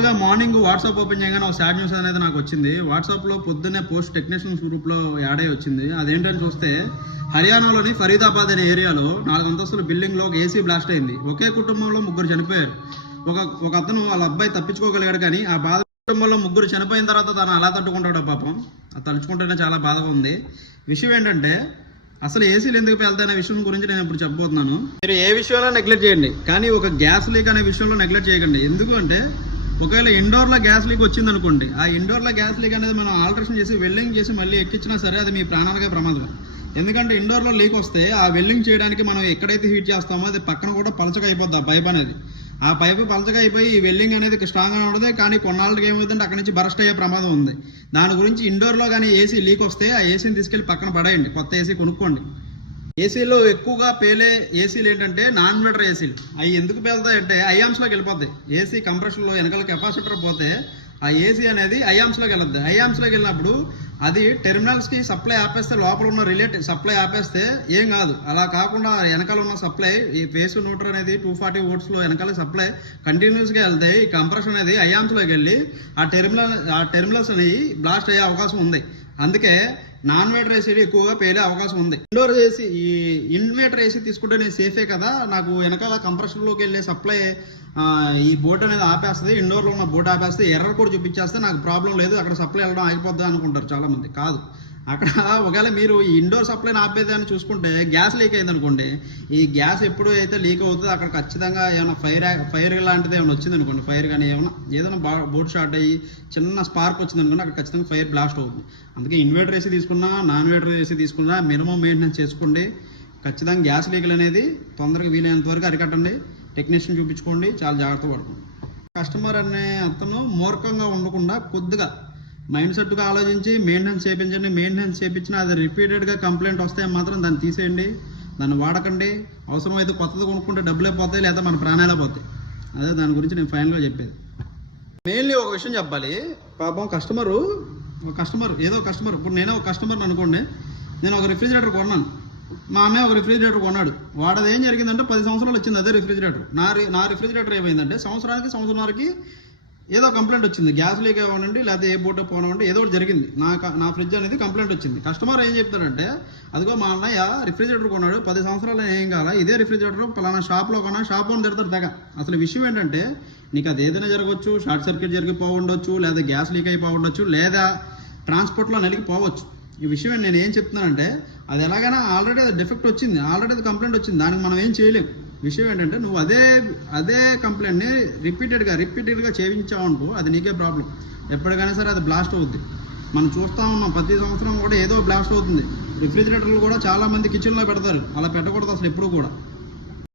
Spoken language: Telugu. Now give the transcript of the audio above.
మామూలుగా మార్నింగ్ వాట్సాప్ ఓపెన్ చేయగానే ఒక సాడ్ న్యూస్ అనేది నాకు వచ్చింది. వాట్సాప్లో పొద్దున్నే పోస్ట్ టెక్నీషియన్స్ గ్రూప్లో యాడ్ అయ్యి వచ్చింది. అదేంటని చూస్తే హర్యానాలోని ఫరీదాబాద్ అనే ఏరియాలో 4 అంతస్తుల బిల్డింగ్లో ఒక ఏసీ బ్లాస్ట్ అయింది. ఒకే కుటుంబంలో 3 చనిపోయారు. ఒక అతను వాళ్ళ అబ్బాయి తప్పించుకోగలిగాడు, కానీ ఆ బాధ కుటుంబంలో 3 చనిపోయిన తర్వాత తను అలా తట్టుకుంటాడు. పాపం అది తలుచుకుంటేనే చాలా బాధగా ఉంది. విషయం ఏంటంటే అసలు ఏసీలు ఎందుకు వెళ్తాయనే విషయం గురించి నేను ఇప్పుడు చెప్పబోతున్నాను. మీరు ఏ విషయంలో నెగ్లెక్ట్ చేయండి, కానీ ఒక గ్యాస్ లీక్ అనే విషయంలో నెగ్లెక్ట్ చేయకండి. ఎందుకు అంటే ఒకవేళ ఇండోర్లో గ్యాస్ లీక్ వచ్చింది అనుకోండి, ఆ ఇండోర్లో గ్యాస్ లీక్ అనేది మనం ఆల్టరేషన్ చేసి వెల్డింగ్ చేసి మళ్ళీ ఎక్కించినా సరే అది మీ ప్రాణాలకే ప్రమాదం. ఎందుకంటే ఇండోర్లో లీక్ వస్తే ఆ వెల్డింగ్ చేయడానికి మనం ఎక్కడైతే హీట్ చేస్తామో అది పక్కన కూడా పలచగా అయిపోద్ది ఆ పైప్ అనేది. ఆ పైపు పలచగా అయిపోయి ఈ వెల్డింగ్ అనేది స్ట్రాంగ్గా ఉండదు, కానీ కొన్నాళ్ళకి ఏమవుతుందంటే అక్కడి నుంచి బరస్ట్ అయ్యే ప్రమాదం ఉంది. దాని గురించి ఇండోర్లో కానీ ఏసీ లీక్ వస్తే ఆ ఏసీని తీసుకెళ్లి పక్కన పడేయండి, కొత్త ఏసీ కొనుక్కోండి. ఏసీలో ఎక్కువగా పేలే ఏసీలు ఏంటంటే నాన్ ఇన్వర్టర్ ఏసీలు. అవి ఎందుకు పేలుతాయంటే ఐఆమ్స్లోకి వెళ్ళిపోతాయి. ఏసీ కంప్రెషన్లో వెనకాల కెపాసిటర్ పోతే ఆ ఏసీ అనేది ఐఆమ్స్లోకి వెళ్ళద్ది. ఐఆమ్స్లోకి వెళ్ళినప్పుడు అది టెర్మినల్స్కి సప్లై ఆపేస్తే, లోపల ఉన్న రిలేటివ్ సప్లై ఆపేస్తే ఏం కాదు. అలా కాకుండా వెనకాల ఉన్న సప్లై ఈ ఫేస్ న్యూట్రల్ అనేది 240 voltsలో వెనకాల సప్లై కంటిన్యూస్గా వెళ్తాయి. ఈ కంప్రెషన్ అనేది ఐఆమ్స్లోకి వెళ్ళి ఆ టెర్మినల్స్ అనేవి బ్లాస్ట్ అయ్యే అవకాశం ఉంది. అందుకే నాన్ ఇన్వర్టర్ ఏసీ ఎక్కువగా పేలే అవకాశం ఉంది. ఇండోర్ ఏసీ ఈ ఇన్వర్టర్ ఏసీ తీసుకుంటే నేను సేఫే కదా, నాకు వెనకాల కంప్రెషన్లోకి వెళ్ళే సప్లై ఈ బోట్ అనేది ఆపేస్తుంది, ఇండోర్లో ఉన్న బోట్ ఆపేస్తే ఎర్రర్ కూడా చూపించేస్తే నాకు ప్రాబ్లం లేదు, అక్కడ సప్లై వెళ్ళడం ఆగిపోద్ది అనుకుంటారు చాలామంది. కాదు, అక్కడ ఒకవేళ మీరు ఈ ఇండోర్ సప్లైని ఆపేదని చూసుకుంటే గ్యాస్ లీక్ అయింది అనుకోండి, ఈ గ్యాస్ ఎప్పుడు అయితే లీక్ అవుతుందో అక్కడ ఖచ్చితంగా ఏమైనా ఫైర్ లాంటిది ఏమైనా వచ్చింది అనుకోండి, ఫైర్ కానీ ఏదైనా బోట్ షార్ట్ అయ్యి చిన్న స్పార్క్ వచ్చింది అనుకోండి, అక్కడ ఖచ్చితంగా ఫైర్ బ్లాస్ట్ అవుతుంది. అందుకే ఇన్వర్టర్ ఏసీ తీసుకున్నా నాన్ ఇన్వర్టర్ ఏసీ తీసుకున్నా మినిమం మెయింటెనెన్స్ చేసుకోండి. ఖచ్చితంగా గ్యాస్ లీకులు అనేది తొందరగా వీలైనంత వరకు అరికట్టండి. టెక్నీషియన్ చూపించుకోండి, చాలా జాగ్రత్త పడుకోండి. కస్టమర్ అనే అతను మూర్ఖంగా ఉండకుండా కొద్దిగా మైండ్ సెట్గా ఆలోచించి మెయింటెనెన్స్ చేయించండి. మెయింటెనెన్స్ చేయించినా అది రిపీటెడ్గా కంప్లైంట్ వస్తే మాత్రం దాన్ని తీసేయండి, దాన్ని వాడకండి. అవసరమైతే కొత్తది కొనుక్కుంటే డబ్బులే పోతాయి, లేదా మన ప్రాణాలే పోతాయి. అదే దాని గురించి నేను ఫైనల్గా చెప్పేది. మెయిన్లీ ఒక విషయం చెప్పాలి. పాపం కస్టమర్ ఇప్పుడు నేనే ఒక కస్టమర్ని అనుకోండి, నేను ఒక రిఫ్రిజిరేటర్ కొన్నాను, మా అమ్మాయి ఒక రిఫ్రిజిరేటర్ కొన్నాడు. వాడది ఏం జరిగిందంటే 10 సంవత్సరాలు వచ్చింది అదే రిఫ్రిజిరేటర్. నా రిఫ్రిజిరేటర్ ఏమైందంటే సంవత్సరానికి ఏదో కంప్లైంట్ వచ్చింది, గ్యాస్ లీక్ అవ్వనండి లేకపోతే ఏ బోట్ పోవనండి, ఏదో ఒకటి జరిగింది. నా ఫ్రిడ్జ్ అనేది కంప్లైంట్ వచ్చింది. కస్టమర్ ఏం చెప్తాడంటే, అదిగో మా అన్నయ్య రిఫ్రిజిరేటర్ కొన్నాడు, 10 సంవత్సరాలు ఏం కాదా, ఇదే రిఫ్రిజిరేటర్ పలానా షాప్లో కొన్నా, షాప్ అని తిడతాడు తెగ. అసలు విషయం ఏంటంటే నీకు అది ఏదైనా జరగవచ్చు, షార్ట్ సర్క్యూట్ జరిగిపోవచ్చు, లేదా గ్యాస్ లీక్ అయిపోవచ్చు, లేదా ట్రాన్స్పోర్ట్లో నలిగిపోవచ్చు. ఈ విషయం నేను ఏం చెప్తున్నానంటే అది ఎలాగైనా ఆల్రెడీ అది డిఫెక్ట్ వచ్చింది, ఆల్రెడీ అది కంప్లైంట్ వచ్చింది, దానికి మనం ఏం చేయలేం. విషయం ఏంటంటే నువ్వు అదే కంప్లైంట్ని రిపీటెడ్గా చేయించావు అనుకో, అది నీకే ప్రాబ్లం. ఎప్పటికైనా సరే అది బ్లాస్ట్ అవుద్ది. మనం చూస్తూ ఉన్నాం, ప్రతి సంవత్సరం కూడా ఏదో బ్లాస్ట్ అవుతుంది. రిఫ్రిజిరేటర్లు కూడా చాలామంది కిచెన్లో పెడతారు, అలా పెట్టకూడదు అసలు ఎప్పుడు కూడా.